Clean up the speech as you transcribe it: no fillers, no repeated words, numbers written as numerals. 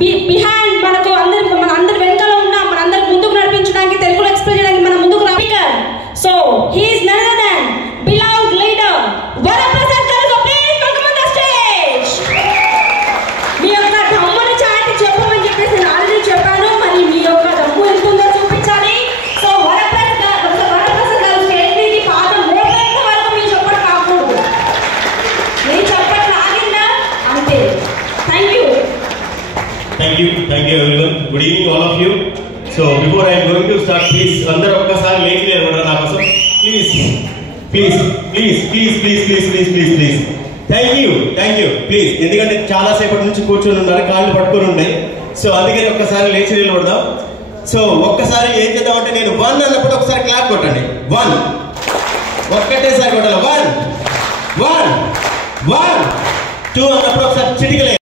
Behind మనకు మన అందరి వెనకాల ఉన్న మన అందరి ముందుకు నడిపించడానికి తెలుగులో ఎక్స్ప్లెయిన్ చేయడానికి మన ముందుకు speaker. So he is none other than beloved leader Varaprasad garu. So please welcome on the stage. మీ యొక్క దమ్మును చాటి చెప్పమని చెప్పేసి నేను ఆల్రెడీ చెప్పాను. మరి మీ యొక్క దమ్ము ఎంత ఉందో చూపించాలి. సో వరప్రసాద్ గారు స్టేజ్ మీదకి పాదం మోపేంత వరకు మీరు చెప్పడం కాకూడదు. మీరు చెప్పడం ఆగిందా అంతే. Thank you. Thank you everyone. Good evening all of you. So before I am going to start, please అందరూ ఒక్కసారి లేచి నిలబడరా నా కోసం. ప్లీజ్. Thank you please. ఎందుకంటే చాలా సేపటి నుంచి కూర్చొని ఉన్నారు, కాళ్ళు పట్టుకొని ఉన్నాయి. సో అందుకని ఒక్కసారి లేచి నిలబడదాం. సో ఒక్కసారి ఏం చేద్దామంటే నేను 1 అన్నప్పుడు ఒకసారి క్లాప్ కొట్టండి. 1 ఒక్కటేసారి కొట్టాలి. 1 1 2 అన్నప్పుడు ఒకసారి చిటికలు